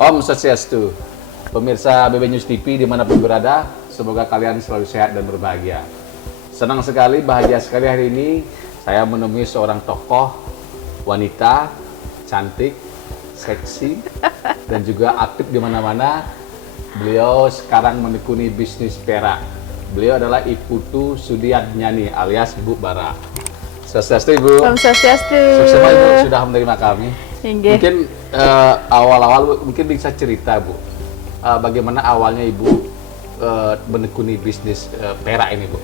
Om Swastiastu, pemirsa BB News TV dimanapun berada, semoga kalian selalu sehat dan berbahagia. Senang sekali, bahagia sekali hari ini saya menemui seorang tokoh wanita, cantik, seksi, dan juga aktif di mana-mana. Beliau sekarang menekuni bisnis perak. Beliau adalah Iputu Sudiatnyani alias Bu Bara. Swastiastu Ibu. Om Swastiastu. Sukses Ibu sudah menerima kami. Inge. Mungkin awal-awal mungkin bisa cerita Bu, bagaimana awalnya Ibu menekuni bisnis perak ini Bu?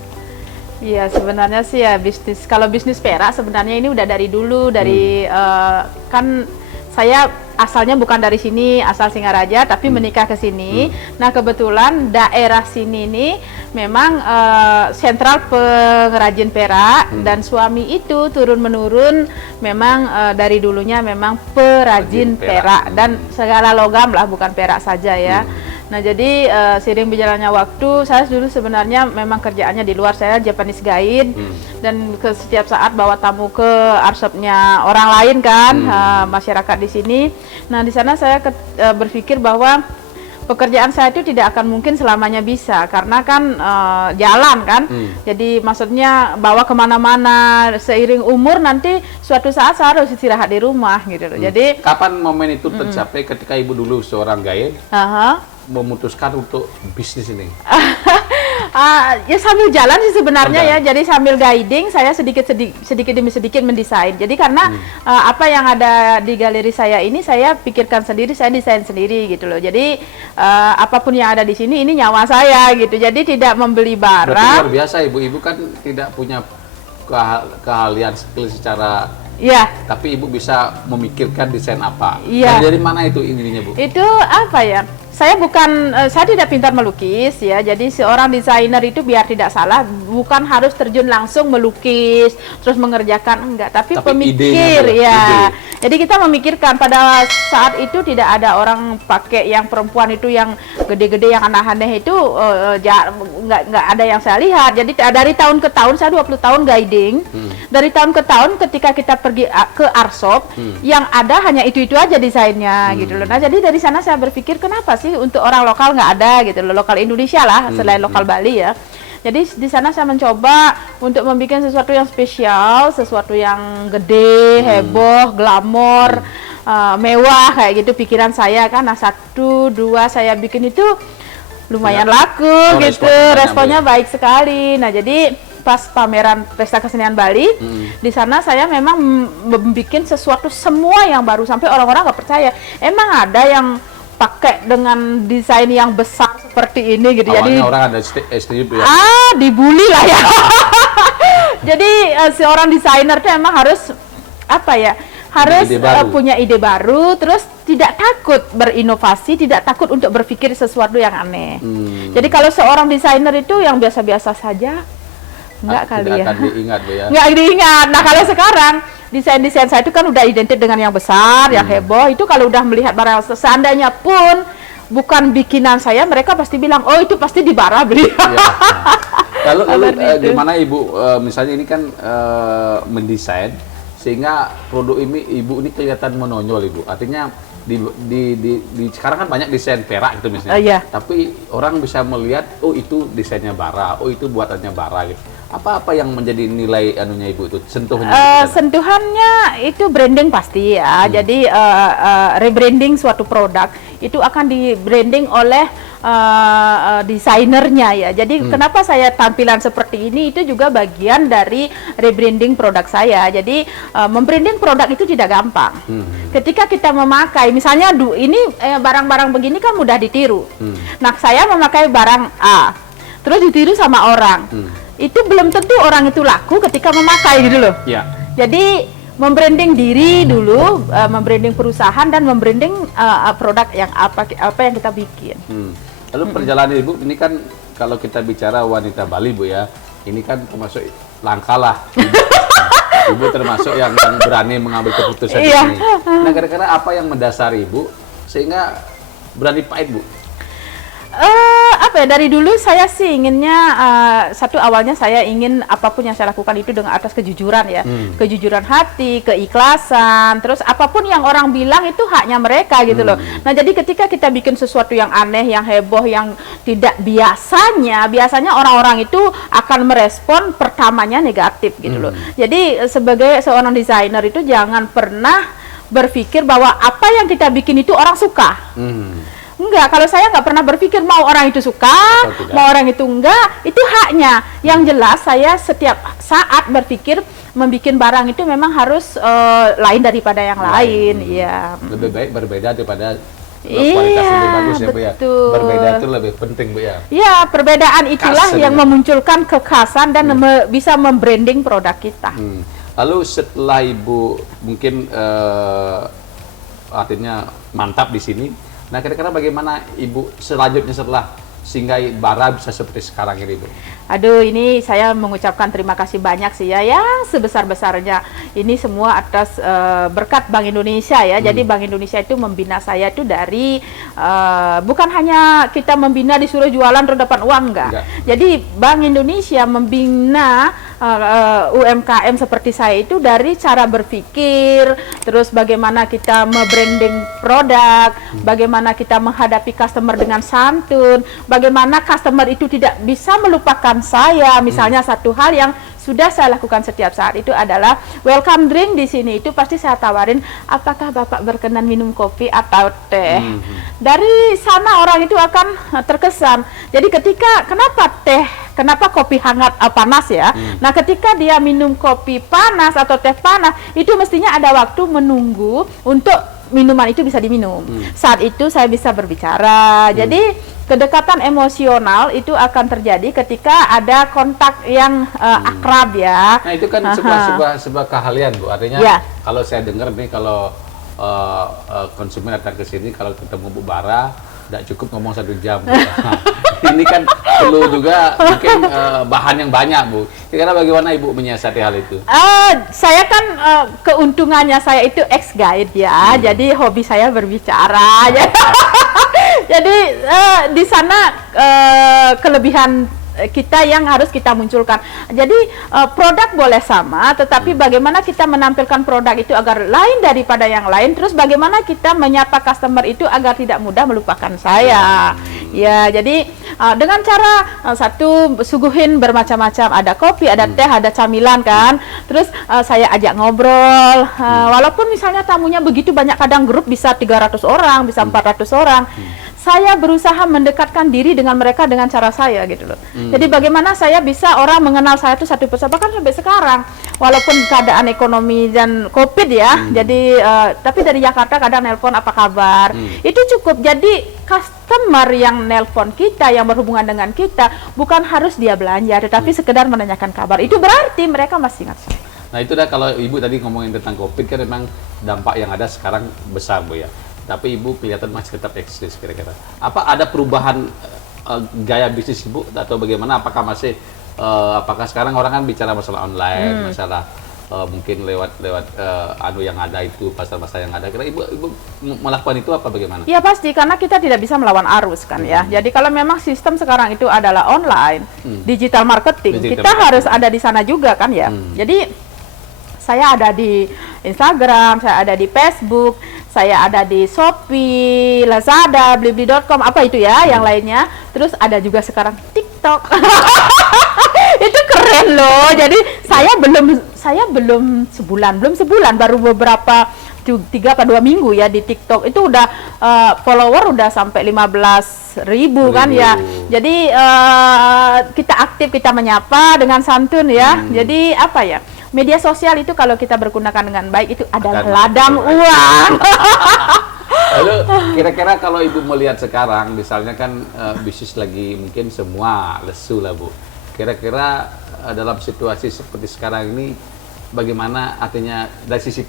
Iya, sebenarnya sih ya bisnis. Kalau bisnis perak sebenarnya ini udah dari dulu, dari kan saya asalnya bukan dari sini, asal Singaraja, tapi menikah ke sini. Nah kebetulan daerah sini ini memang sentral pengrajin perak, dan suami itu turun menurun memang dari dulunya memang perajin perak dan segala logam lah, bukan perak saja ya. Nah jadi seiring berjalannya waktu, saya dulu sebenarnya memang kerjaannya di luar, saya Japanese guide, dan setiap saat bawa tamu ke arsopnya orang lain kan, masyarakat di sini. Nah di sana saya berpikir bahwa pekerjaan saya itu tidak akan mungkin selamanya bisa, karena kan jalan kan, jadi maksudnya bawa kemana-mana, seiring umur nanti suatu saat saya harus istirahat di rumah gitu loh. Jadi kapan momen itu tercapai ketika Ibu dulu seorang guide memutuskan untuk bisnis ini? Ya sambil jalan sih sebenarnya ya, jadi sambil guiding saya sedikit demi sedikit mendesain. Jadi karena apa yang ada di galeri saya ini saya pikirkan sendiri, saya desain sendiri gitu loh. Jadi apapun yang ada di sini ini nyawa saya gitu. Jadi tidak membeli barang. Berarti luar biasa Ibu kan tidak punya keahlian skill secara. Iya. Tapi Ibu bisa memikirkan desain apa? Iya. Dari mana itu ininya Bu? Itu apa ya? Saya tidak pintar melukis ya, jadi seorang desainer itu biar tidak salah, bukan harus terjun langsung melukis, terus mengerjakan, enggak, tapi pemikir ya. Jadi kita memikirkan, pada saat itu tidak ada orang pakai yang perempuan itu yang gede-gede, yang aneh-aneh itu, nggak ada yang saya lihat. Jadi dari tahun ke tahun, saya 20 tahun guiding, dari tahun ke tahun ketika kita pergi ke arsop, yang ada hanya itu-itu aja desainnya gitu loh. Nah jadi dari sana saya berpikir, kenapa sih untuk orang lokal nggak ada gitu loh, lokal Indonesia lah, selain lokal Bali ya. Jadi di sana saya mencoba untuk membuat sesuatu yang spesial, sesuatu yang gede, heboh, glamor, mewah kayak gitu pikiran saya kan. Nah 1, 2 saya bikin itu lumayan laku gitu, responnya baik sekali. Nah jadi pas pameran Pesta Kesenian Bali, di sana saya memang membuat sesuatu semua yang baru, sampai orang-orang nggak percaya. Emang ada yang pakai dengan desain yang besar seperti ini gitu. Awalnya jadi orang ada STP ya. Dibully lah ya. Jadi seorang desainer itu emang harus apa ya? Harus punya ide baru, terus tidak takut berinovasi, tidak takut untuk berpikir sesuatu yang aneh. Jadi kalau seorang desainer itu yang biasa-biasa saja, enggak kali ya. Akan diingat ya. Enggak diingat. Nah, kalau sekarang desain-desain saya itu kan udah identik dengan yang besar, yang heboh. Itu kalau udah melihat barang, seandainya pun bukan bikinan saya, mereka pasti bilang, oh itu pasti di Bara beli. Ya. Lalu gimana Ibu, misalnya ini kan mendesain sehingga produk ini Ibu ini kelihatan menonjol Ibu. Artinya sekarang kan banyak desain perak gitu misalnya. Tapi orang bisa melihat, oh itu desainnya Bara, oh itu buatannya Bara gitu. Apa yang menjadi nilai anunya Ibu itu, sentuhannya? Sentuhannya itu branding pasti ya. Jadi rebranding suatu produk itu akan di branding oleh desainernya ya. Jadi kenapa saya tampilan seperti ini, itu juga bagian dari rebranding produk saya. Jadi membranding produk itu tidak gampang. Ketika kita memakai, misalnya ini barang-barang begini kan mudah ditiru. Nah saya memakai barang A, terus ditiru sama orang. Itu belum tentu orang itu laku ketika memakai gitu loh. Jadi membranding diri dulu, membranding perusahaan, dan membranding produk yang apa yang kita bikin. Lalu perjalanan Ibu ini kan, kalau kita bicara wanita Bali Bu ya, ini kan termasuk langka lah. Ibu termasuk yang berani mengambil keputusan ini. Nah kira-kira apa yang mendasari Ibu sehingga berani pahit Bu? apa ya, dari dulu saya sih inginnya satu, awalnya saya ingin apapun yang saya lakukan itu dengan atas kejujuran ya, kejujuran hati, keikhlasan, terus apapun yang orang bilang itu haknya mereka gitu loh. Nah jadi ketika kita bikin sesuatu yang aneh, yang heboh, yang tidak biasanya orang-orang itu akan merespon pertamanya negatif gitu loh. Jadi sebagai seorang desainer itu jangan pernah berpikir bahwa apa yang kita bikin itu orang suka. Enggak, kalau saya nggak pernah berpikir mau orang itu suka, mau orang itu enggak, itu haknya. Yang jelas saya setiap saat berpikir membuat barang itu memang harus lain daripada yang lain. Iya. Lebih baik berbeda daripada kualitas lebih bagus ya Bu ya. Berbeda itu lebih penting Bu ya. Iya, perbedaan itulah Khas, yang ya. memunculkan kekhasan dan bisa membranding produk kita. Lalu setelah Ibu mungkin artinya mantap di sini, nah kira-kira bagaimana Ibu selanjutnya setelah sehingga Bara bisa seperti sekarang ini Bu? Aduh, ini saya mengucapkan terima kasih banyak sih ya, yang sebesar-besarnya. Ini semua atas berkat Bank Indonesia ya. Jadi Bank Indonesia itu membina saya itu dari bukan hanya kita membina disuruh jualan terus dapat uang, enggak. Jadi Bank Indonesia membina UMKM seperti saya itu dari cara berpikir, terus bagaimana kita membranding produk, bagaimana kita menghadapi customer dengan santun, bagaimana customer itu tidak bisa melupakan saya. Misalnya satu hal yang sudah saya lakukan setiap saat itu adalah welcome drink di sini itu pasti saya tawarin, apakah Bapak berkenan minum kopi atau teh. Dari sana orang itu akan terkesan. Jadi ketika kenapa teh, kenapa kopi hangat panas ya? Nah, ketika dia minum kopi panas atau teh panas, itu mestinya ada waktu menunggu untuk minuman itu bisa diminum. Saat itu saya bisa berbicara. Jadi kedekatan emosional itu akan terjadi ketika ada kontak yang akrab ya. Nah itu kan sebuah keahlian Bu. Artinya kalau saya dengar nih, kalau konsumen datang ke sini kalau ketemu Bu Bara tidak cukup ngomong 1 jam. Ini kan perlu juga mungkin bahan yang banyak Bu. Kira-kira bagaimana Ibu menyiasati hal itu? Saya kan keuntungannya saya itu ex-guide ya. Jadi hobi saya berbicara. Jadi di sana kelebihan kita yang harus kita munculkan. Jadi produk boleh sama, tetapi bagaimana kita menampilkan produk itu agar lain daripada yang lain, terus bagaimana kita menyapa customer itu agar tidak mudah melupakan saya. Ya, jadi dengan cara satu suguhin bermacam-macam, ada kopi, ada teh, ada camilan kan. Terus saya ajak ngobrol. Walaupun misalnya tamunya begitu banyak, kadang grup bisa 300 orang, bisa 400 orang. Saya berusaha mendekatkan diri dengan mereka dengan cara saya gitu loh. Jadi bagaimana saya bisa orang mengenal saya itu satu persatu, bahkan sampai sekarang walaupun keadaan ekonomi dan COVID ya. Jadi tapi dari Jakarta kadang nelpon apa kabar. Itu cukup. Jadi customer yang nelpon kita, yang berhubungan dengan kita, bukan harus dia belanja, tetapi sekedar menanyakan kabar. Itu berarti mereka masih ingat saya. Nah itu dah, kalau Ibu tadi ngomongin tentang COVID kan memang dampak yang ada sekarang besar Bu ya. Tapi Ibu kelihatan masih tetap eksis kira-kira. Apa ada perubahan gaya bisnis Ibu atau bagaimana? Apakah masih apakah sekarang orang kan bicara masalah online, masalah mungkin lewat anu yang ada itu, pasar-pasar yang ada. Kira Ibu melakukan itu apa bagaimana? Ya pasti, karena kita tidak bisa melawan arus kan ya. Jadi kalau memang sistem sekarang itu adalah online, digital marketing, kita harus ada di sana juga kan ya. Jadi saya ada di Instagram, saya ada di Facebook, saya ada di Shopee, Lazada, Blibli.com, apa itu ya, yang lainnya. Terus ada juga sekarang TikTok. Itu keren loh. Jadi saya belum sebulan, baru beberapa 3 atau 2 minggu ya di TikTok. Itu udah follower udah sampai 15.000 kan ya. Jadi kita aktif, kita menyapa dengan santun ya. Jadi apa ya? Media sosial itu kalau kita bergunakan dengan baik itu adalah ladang uang. Lalu kira-kira kalau Ibu melihat sekarang, misalnya kan bisnis lagi mungkin semua lesu lah Bu. Kira-kira dalam situasi seperti sekarang ini, bagaimana artinya dari sisi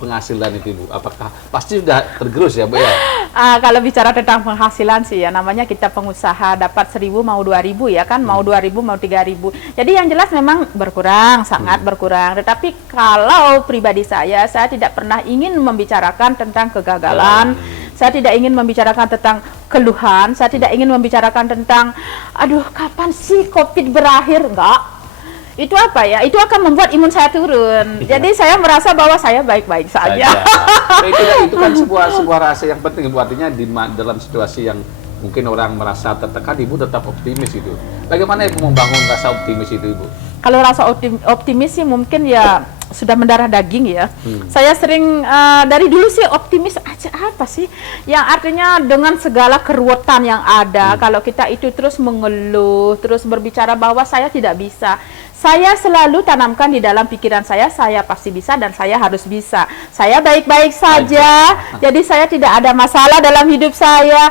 penghasilan itu Bu? Apakah pasti sudah tergerus ya Bu ya? Kalau bicara tentang penghasilan sih ya, namanya kita pengusaha, dapat 1.000 mau 2.000 ya kan, mau 2.000 mau 3.000. Jadi yang jelas memang berkurang, sangat berkurang. Tetapi kalau pribadi saya tidak pernah ingin membicarakan tentang kegagalan. Saya tidak ingin membicarakan tentang keluhan, saya tidak ingin membicarakan tentang, aduh kapan sih COVID berakhir, enggak. Itu apa ya? Itu akan membuat imun saya turun. Jadi saya merasa bahwa saya baik-baik saja. Itu kan sebuah rasa yang penting. Artinya dalam situasi yang mungkin orang merasa tertekan, Ibu tetap optimis itu. Bagaimana Ibu membangun rasa optimis itu, Ibu? Kalau rasa optimis sih mungkin ya sudah mendarah daging ya. Saya sering dari dulu sih optimis aja, apa sih? Yang artinya dengan segala keruwetan yang ada, kalau kita itu terus mengeluh, terus berbicara bahwa saya tidak bisa. Saya selalu tanamkan di dalam pikiran saya pasti bisa dan saya harus bisa. Saya baik-baik saja, jadi saya tidak ada masalah dalam hidup saya.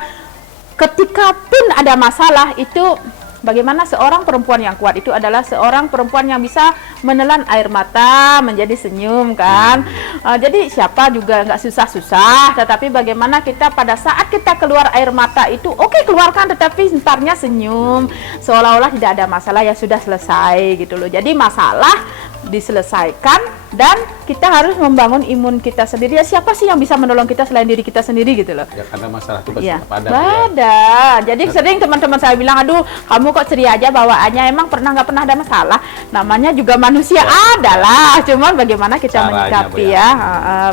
Ketika pun ada masalah itu, bagaimana seorang perempuan yang kuat itu adalah seorang perempuan yang bisa menelan air mata menjadi senyum kan. Jadi siapa juga nggak susah-susah, tetapi bagaimana kita pada saat kita keluar air mata itu, oke, keluarkan, tetapi entarnya senyum, seolah-olah tidak ada masalah, ya sudah selesai gitu loh. Jadi masalah diselesaikan dan kita harus membangun imun kita sendiri. Ya siapa sih yang bisa menolong kita selain diri kita sendiri gitu loh. Ya karena masalah itu pasti Ya, ada. ada. Jadi sering teman-teman saya bilang, aduh kamu kok ceria aja bawaannya, emang nggak pernah ada masalah. Namanya juga manusia, adalah. Cuman bagaimana kita Caranya, menyikapi Bu, ya.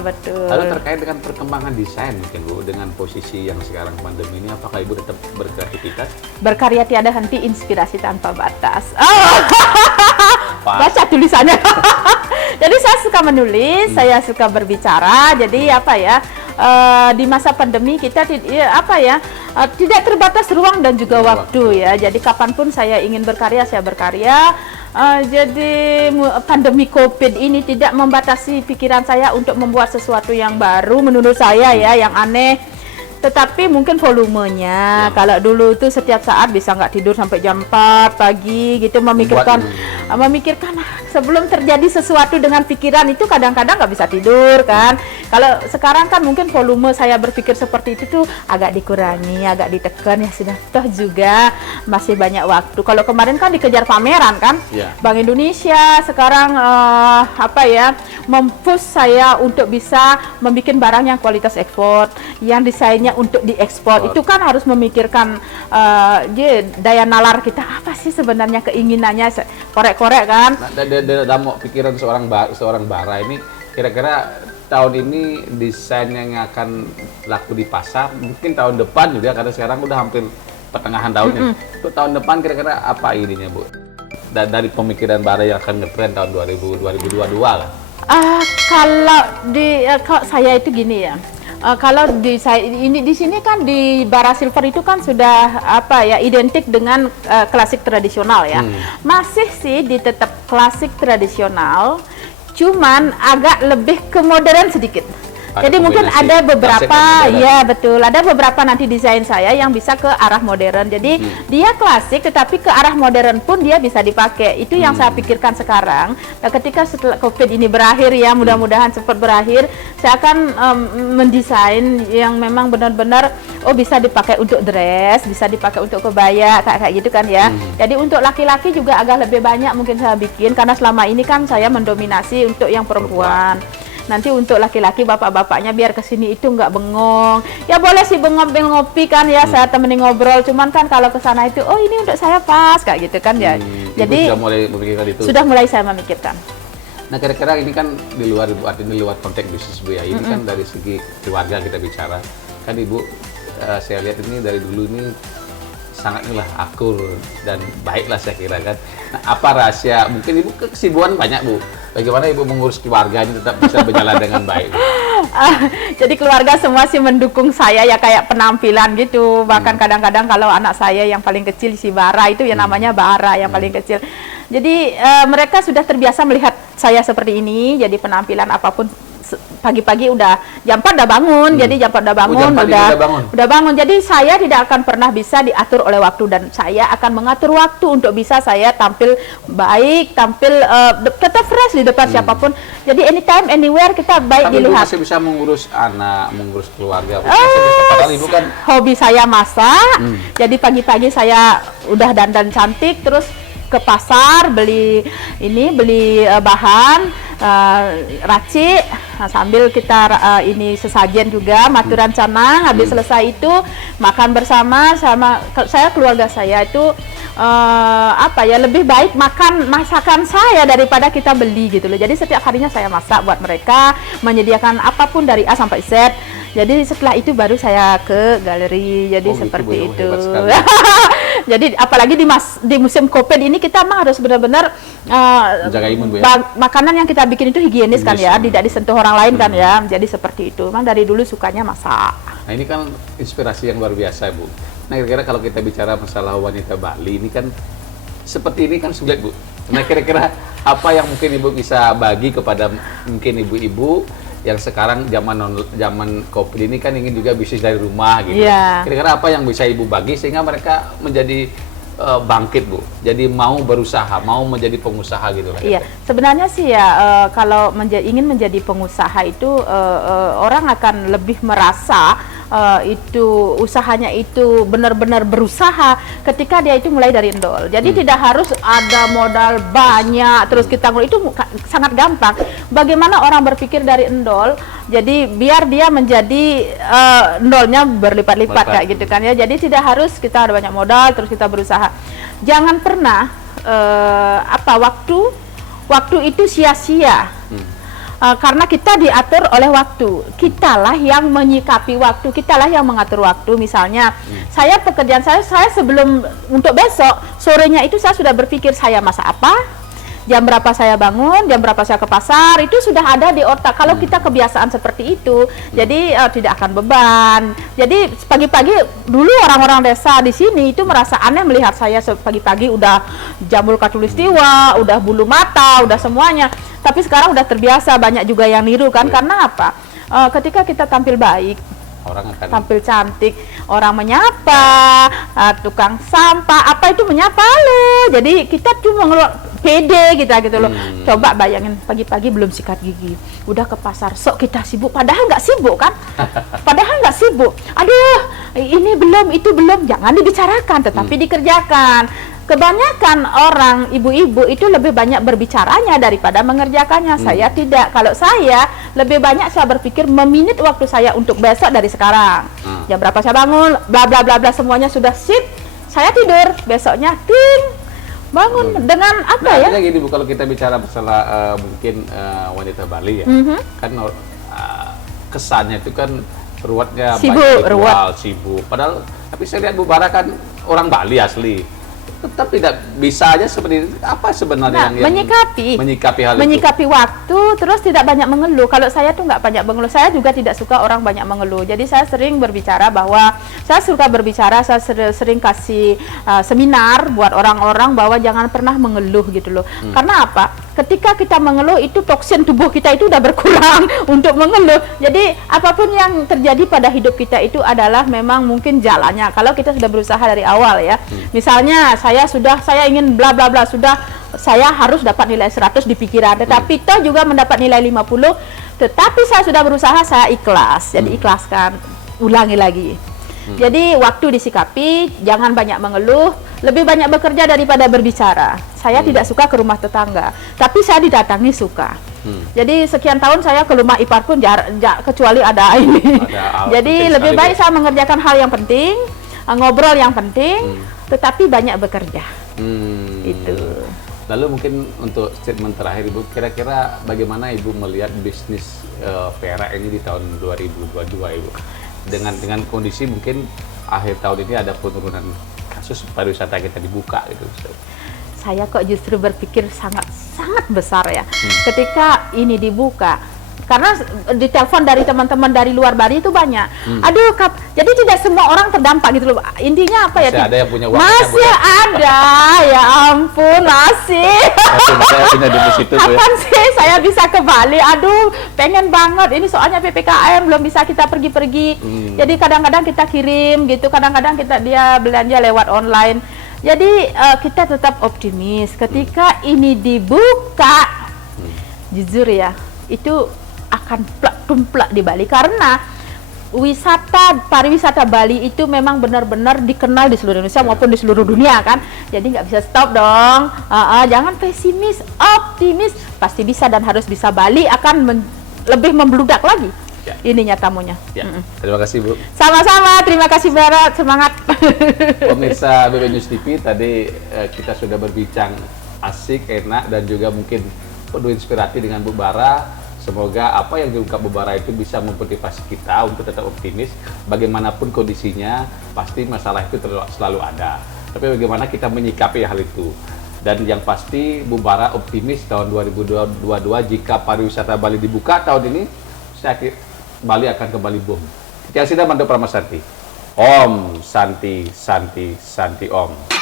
Betul. Lalu terkait dengan perkembangan desain mungkin Bu, dengan posisi yang sekarang pandemi ini, apakah Ibu tetap berkreativitas? Berkarya tiada henti, inspirasi tanpa batas. Baca tulisannya. Jadi saya suka menulis, saya suka berbicara. Jadi apa ya, di masa pandemi kita tidak terbatas ruang dan juga waktu ya. Jadi kapanpun saya ingin berkarya, saya berkarya. Jadi pandemi COVID ini tidak membatasi pikiran saya untuk membuat sesuatu yang baru menurut saya ya, yang aneh. Tetapi mungkin volumenya, kalau dulu itu setiap saat bisa nggak tidur sampai jam 4 pagi gitu, memikirkan sebelum terjadi sesuatu dengan pikiran itu kadang-kadang nggak bisa tidur kan. Kalau sekarang kan mungkin volume saya berpikir seperti itu tuh agak dikurangi, agak ditekan, ya sudah, toh juga masih banyak waktu. Kalau kemarin kan dikejar pameran kan, Bank Indonesia sekarang mempush saya untuk bisa membuat barang yang kualitas ekspor, yang desainnya untuk diekspor. Itu kan harus memikirkan daya nalar kita, apa sih sebenarnya keinginannya, korek-korek kan. Dalam pikiran seorang bara ini, kira-kira tahun ini desain yang akan laku di pasar, mungkin tahun depan juga, karena sekarang udah hampir pertengahan tahun. Untuk tahun depan kira-kira apa ininya Bu? Dari pemikiran bara yang akan ngetren tahun 2022 lah. Kalau saya itu gini ya. Kalau di sini kan di bara silver itu kan sudah identik dengan klasik tradisional ya. Masih sih tetap klasik tradisional, cuman agak lebih ke modern sedikit. Jadi mungkin ada beberapa, ya betul, ada beberapa nanti desain saya yang bisa ke arah modern. Jadi dia klasik, tetapi ke arah modern pun dia bisa dipakai. Itu yang saya pikirkan sekarang. Nah, ketika setelah COVID ini berakhir ya, mudah-mudahan cepat berakhir, saya akan mendesain yang memang benar-benar bisa dipakai untuk dress, bisa dipakai untuk kebaya, kayak gitu kan ya. Jadi untuk laki-laki juga agak lebih banyak mungkin saya bikin, karena selama ini kan saya mendominasi untuk yang perempuan. Nanti untuk laki-laki, bapak-bapaknya biar kesini itu nggak bengong. Ya boleh sih bengong ngopi kan ya, saya temenin ngobrol. Cuman kan kalau ke sana itu, ini untuk saya pas, kayak gitu kan ya. Jadi sudah mulai memikirkan itu. Sudah mulai saya memikirkan. Nah, kira-kira ini kan di luar konteks bisnis Bu ya. Ini kan dari segi keluarga kita bicara. Kan Ibu, saya lihat ini dari dulu ini sangatlah akur dan baiklah saya kira kan. Nah, apa rahasia? Mungkin Ibu kesibukan banyak Bu. Bagaimana Ibu mengurus keluarga ini tetap bisa berjalan dengan baik? Jadi keluarga semua sih mendukung saya ya, kayak penampilan gitu. Bahkan kadang-kadang kalau anak saya yang paling kecil, si Bara itu ya namanya Bara yang paling kecil. Jadi mereka sudah terbiasa melihat saya seperti ini. Jadi penampilan apapun, pagi-pagi udah jam 4 udah bangun. Jadi jam 4 udah bangun, udah bangun. Jadi saya tidak akan pernah bisa diatur oleh waktu, dan saya akan mengatur waktu untuk bisa saya tampil baik, tampil tetap fresh di depan siapapun. Jadi anytime anywhere kita baik dilihat. Tapi masih bisa mengurus anak, mengurus keluarga. Padahal Ibu kan hobi saya masak. Jadi pagi-pagi saya udah dandan cantik, terus ke pasar beli bahan, racik, sambil kita ini sesajen juga, maturan canang. Habis selesai itu makan bersama sama saya, keluarga saya itu lebih baik makan masakan saya daripada kita beli gitu loh. Jadi setiap harinya saya masak buat mereka, menyediakan apapun dari A sampai Z. Jadi setelah itu baru saya ke galeri. Jadi seperti itu. Jadi apalagi di musim COVID ini kita memang harus benar-benar menjaga imun, Bu, ya? Makanan yang kita bikin itu higienis kan ya, tidak disentuh orang lain kan ya. Jadi seperti itu. Memang dari dulu sukanya masak. Nah, ini kan inspirasi yang luar biasa, Bu. Nah, kira-kira kalau kita bicara masalah wanita Bali ini kan seperti ini kan sulit, Bu. Nah, kira-kira apa yang mungkin Ibu bisa bagi kepada mungkin ibu-ibu yang sekarang zaman COVID ini kan ingin juga bisnis dari rumah gitu. Yeah. Kira-kira apa yang bisa Ibu bagi sehingga mereka menjadi bangkit, Bu. Jadi mau berusaha, mau menjadi pengusaha gitu kan. Iya, sebenarnya sih ya kalau ingin menjadi pengusaha itu orang akan lebih merasa itu usahanya itu benar-benar berusaha ketika dia itu mulai dari nol. Jadi tidak harus ada modal banyak terus kita itu sangat gampang. Bagaimana orang berpikir dari nol, jadi biar dia menjadi nolnya berlipat-lipat kayak gitu kan ya. Jadi tidak harus kita ada banyak modal terus kita berusaha. Jangan pernah waktu itu sia-sia. Karena kita diatur oleh waktu, kitalah yang menyikapi waktu, kitalah yang mengatur waktu. Misalnya, saya pekerjaan saya sebelum untuk besok, sorenya itu saya sudah berpikir saya masak apa, jam berapa saya bangun, jam berapa saya ke pasar, itu sudah ada di otak. Kalau kita kebiasaan seperti itu, jadi tidak akan beban. Jadi pagi-pagi dulu orang-orang desa di sini itu merasa aneh melihat saya pagi-pagi udah jambul katulistiwa, udah bulu mata, udah semuanya. Tapi sekarang udah terbiasa, banyak juga yang niru kan. Karena apa? Ketika kita tampil baik, orang akan tampil cantik, orang menyapa, tukang sampah, apa itu menyapa lo. Jadi kita cuma pede kita gitu loh. Coba bayangin pagi-pagi belum sikat gigi, udah ke pasar, sok kita sibuk, padahal nggak sibuk kan? Padahal nggak sibuk. Aduh, ini belum, itu belum, jangan dibicarakan, tetapi dikerjakan. Kebanyakan orang ibu-ibu itu lebih banyak berbicaranya daripada mengerjakannya. Saya tidak. Kalau saya lebih banyak saya berpikir meminit waktu saya untuk besok dari sekarang. Jam berapa saya bangun, bla bla bla bla, semuanya sudah sip. Saya tidur, besoknya ting bangun dengan apa ya? Artinya gini, Bu, kalau kita bicara masalah mungkin wanita Bali ya, kan kesannya itu kan ruwetnya sibuk, banyak ritual, ruwet. sibuk. Padahal tapi saya lihat Bu Bara kan orang Bali asli. Tetap tidak bisa aja seperti apa sebenarnya yang menyikapi hal menyikapi itu. Waktu terus tidak banyak mengeluh. Kalau saya tuh nggak banyak mengeluh, saya juga tidak suka orang banyak mengeluh. Jadi saya sering berbicara bahwa saya suka berbicara, saya sering kasih seminar buat orang-orang bahwa jangan pernah mengeluh gitu loh. Karena apa? Ketika kita mengeluh itu toksin tubuh kita itu udah berkurang untuk mengeluh. Jadi apapun yang terjadi pada hidup kita itu adalah memang mungkin jalannya. Kalau kita sudah berusaha dari awal ya. Misalnya saya ingin bla bla bla, saya harus dapat nilai 100 di pikiran, tetapi toh juga mendapat nilai 50, tetapi saya sudah berusaha, saya ikhlas. Jadi ikhlaskan, ulangi lagi. Jadi waktu disikapi, jangan banyak mengeluh, lebih banyak bekerja daripada berbicara. Saya tidak suka ke rumah tetangga, tapi saya didatangi suka. Jadi sekian tahun saya ke rumah ipar pun kecuali ada ini. Jadi lebih baik saya mengerjakan hal yang penting, ngobrol yang penting, tetapi banyak bekerja. Itu. Lalu mungkin untuk statement terakhir Ibu, kira-kira bagaimana Ibu melihat bisnis perak ini di tahun 2022 Ibu? Dengan kondisi mungkin akhir tahun ini ada penurunan kasus pariwisata kita dibuka gitu. Saya kok justru berpikir sangat besar ya. Ketika ini dibuka, karena ditelepon dari teman-teman dari luar Bali itu banyak. Aduh, jadi tidak semua orang terdampak gitu loh. Intinya apa ya? Masih ada yang punya uang. Masih ada, ya ampun, masih. Kapan sih saya bisa ke Bali? Aduh, pengen banget. Ini soalnya PPKM belum bisa kita pergi-pergi. Jadi kadang-kadang kita kirim gitu, kadang-kadang dia belanja lewat online. Jadi kita tetap optimis. Ketika ini dibuka, jujur ya, itu akan plak-tumplak di Bali karena pariwisata Bali itu memang benar-benar dikenal di seluruh Indonesia maupun di seluruh dunia kan. Jadi nggak bisa stop dong. Jangan pesimis, optimis. Pasti bisa dan harus bisa. Bali akan lebih membludak lagi. Ya. Ininya tamunya. Ya. Terima kasih Bu. Sama-sama, terima kasih Barat, semangat. Pemirsa BB News TV, tadi kita sudah berbincang asik, enak, dan juga mungkin penuh inspirasi dengan Bu Bara. Semoga apa yang diungkap Bu Bara itu bisa memotivasi kita untuk tetap optimis. Bagaimanapun kondisinya, pasti masalah itu selalu ada. Tapi bagaimana kita menyikapi hal itu. Dan yang pasti Bu Bara optimis tahun 2022 jika pariwisata Bali dibuka tahun ini, saya yakin Bali akan kembali boom. Sekian sudah Mandu Pramasarti. Om Santi Santi Santi Om.